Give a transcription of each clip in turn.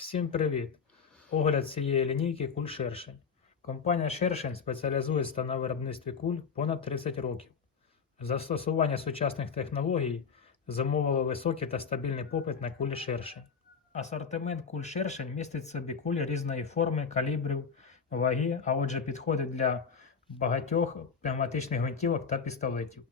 Всім привіт! Огляд цієї лінійки куль Шершень. Компанія Шершень спеціалізується на виробництві куль понад 30 років. Застосування сучасних технологій замовило високий та стабільний попит на кулі Шершень. Асортимент куль Шершень містить в собі кулі різної форми, калібрів, ваги, а отже підходить для багатьох пневматичних гвинтівок та пістолетів.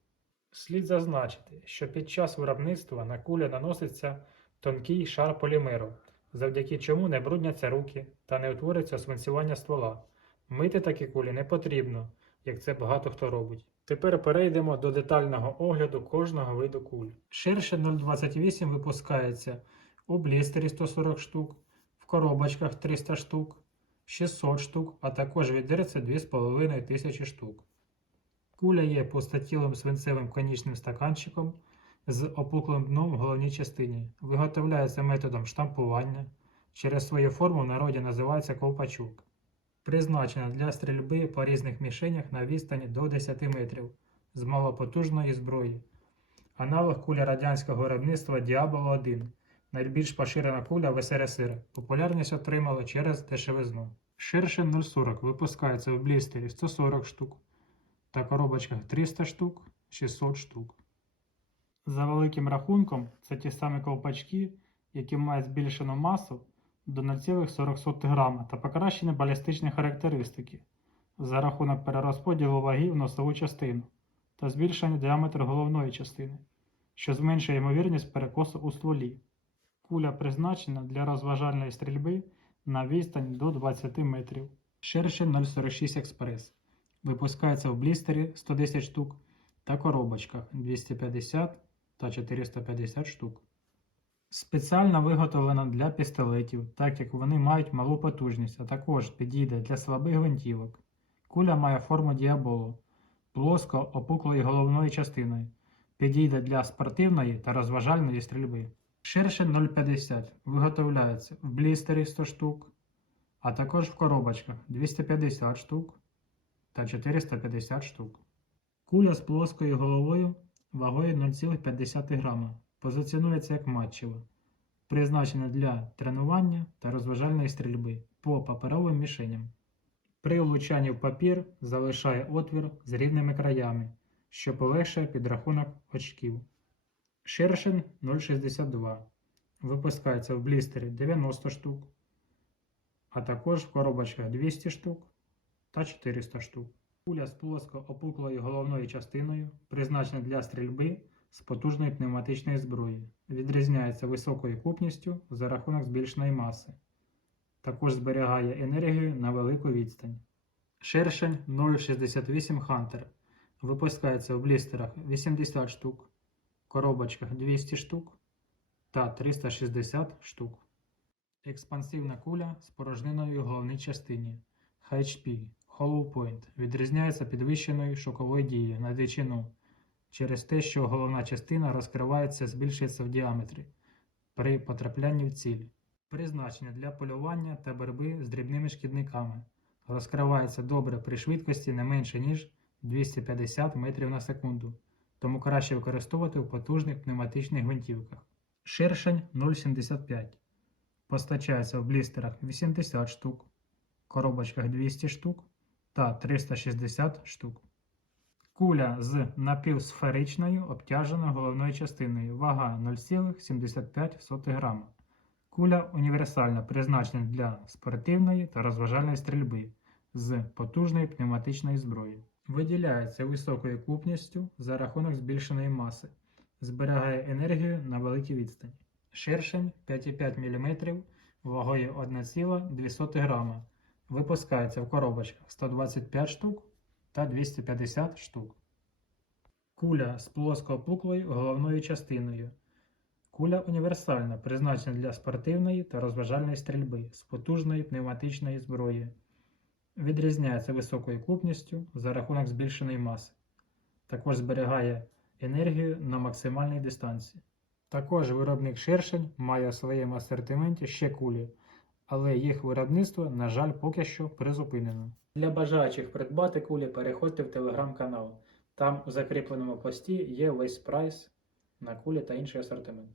Слід зазначити, що під час виробництва на кулі наноситься тонкий шар полімеру, завдяки чому не брудняться руки та не утворюється свинцювання ствола. Мити такі кулі не потрібно, як це багато хто робить. Тепер перейдемо до детального огляду кожного виду куль. Ширше 0,28 випускається у блістері 140 штук, в коробочках 300 штук, 600 штук, а також відерце 2500 штук. Куля є пустотілим свинцевим конічним стаканчиком з опуклим дном в головній частині. Виготовляється методом штампування. Через свою форму в народі називається ковпачок. Призначена для стрільби по різних мішенях на відстані до 10 метрів з малопотужної зброї. Аналог куля радянського виробництва Діаболо 1 найбільш поширена куля в СРСР. Популярність отримала через дешевизну. Ширшин 040 випускається в блістері 140 штук та коробочках 300 штук, 600 штук. За великим рахунком, це ті самі ковпачки, які мають збільшену масу до 0,40 грама та покращені балістичні характеристики за рахунок перерозподілу ваги в носову частину та збільшення діаметру головної частини, що зменшує ймовірність перекосу у стволі. Куля призначена для розважальної стрільби на відстань до 20 метрів. Шершень 046 Експрес. Випускається в блістері 110 штук та коробочках 250 та 450 штук. Спеціально виготовлена для пістолетів, так як вони мають малу потужність, а також підійде для слабих гвинтівок. Куля має форму діаболу, плоско опуклою головною частиною. Підійде для спортивної та розважальної стрільби. Ширше 0,50 виготовляється в блістері 100 штук, а також в коробочках 250 штук та 450 штук. Куля з плоскою головою вагою 0,5 грама. Позиціонується як матчева, призначена для тренування та розважальної стрільби по паперовим мішеням. При влучанні в папір залишає отвір з рівними краями, що полегшує підрахунок очків. Шершень 0,62. Випускається в блістері 90 штук, а також в коробочках 200 штук та 400 штук. Куля з плоско опуклою головною частиною, призначена для стрільби з потужної пневматичної зброї, відрізняється високою купністю за рахунок збільшеної маси. Також зберігає енергію на велику відстань. Шершень 068 Hunter випускається в блістерах 80 штук, коробочках 200 штук та 360 штук. Експансивна куля з порожниною в головній частині HP Hollow Point відрізняється підвищеною шоковою дією на дичину через те, що головна частина розкривається збільшується в діаметрі при потраплянні в ціль. Призначення для полювання та боротьби з дрібними шкідниками. Розкривається добре при швидкості не менше ніж 250 метрів на секунду, тому краще використовувати в потужних пневматичних гвинтівках. Шершень 0,75. Постачається в блістерах 80 штук, коробочках 200 штук та 360 штук. Куля з напівсферичною обтяженою головною частиною. Вага 0,75 грама. Куля універсальна, призначена для спортивної та розважальної стрільби з потужної пневматичної зброї. Виділяється високою купністю за рахунок збільшеної маси. Зберігає енергію на великій відстані. Шершень 5,5 мм вагою 1,2 грама. Випускається в коробочках 125 штук та 250 штук. Куля з плоскопуклою головною частиною. Куля універсальна, призначена для спортивної та розважальної стрільби з потужної пневматичної зброї. Відрізняється високою купністю за рахунок збільшеної маси. Також зберігає енергію на максимальній дистанції. Також виробник шершень має у своєму асортименті ще кулі, але їх виробництво, на жаль, поки що призупинено. Для бажаючих придбати кулі переходьте в телеграм-канал. Там у закріпленому пості є весь прайс на кулі та інший асортимент.